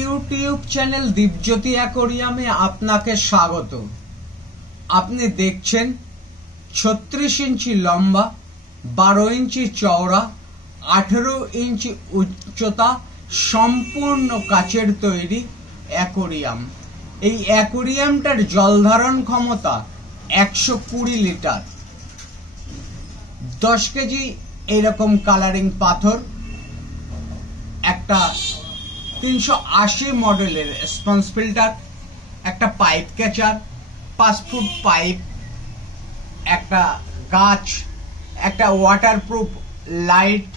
YouTube channel Dipjyoti অ্যাকোরিয়ামে আপনাকে স্বাগত। আপনি দেখছেন 36 ইঞ্চি লম্বা, 12 ইঞ্চি চওড়া, 18 ইঞ্চি উচ্চতা, সম্পূর্ণ কাচের তৈরি অ্যাকোরিয়াম। এই অ্যাকোরিয়ামটার জল ধারণ ক্ষমতা 120 লিটার। 10 কেজি এইরকম কালারিং পাথর, একটা 380 মডেলের স্পঞ্জ ফিল্টার, একটা পাইপ ক্যাচার, 5 ফুট পাইপ, একটা গাছ, একটা ওয়াটারপ্রুফ লাইট,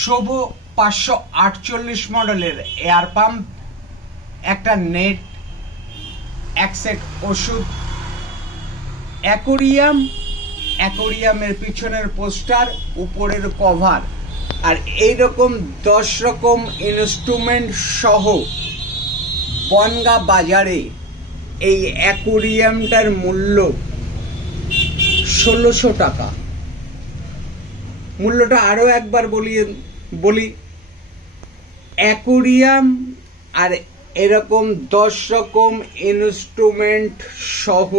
শোভো 548 মডেলের এয়ার পাম্প, একটা নেট, এক সেট ওষুধ, অ্যাকোরিয়ামের পিছনের পোস্টার, উপরের কভার, আর এইরকম 10 রকম ইনস্ট্রুমেন্ট সহ বনগাঁ বাজারে এই অ্যাকোরিয়ামটার মূল্য 1600 টাকা। মূল্যটা আরো একবার বলি, অ্যাকোরিয়াম আর এরকম 10 রকম ইনস্ট্রুমেন্ট সহ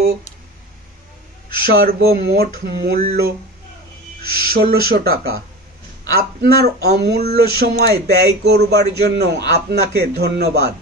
সর্বমোট মূল্য 1600 টাকা। আপনার অমূল্য সময় ব্যয় করবার জন্য আপনাকে ধন্যবাদ।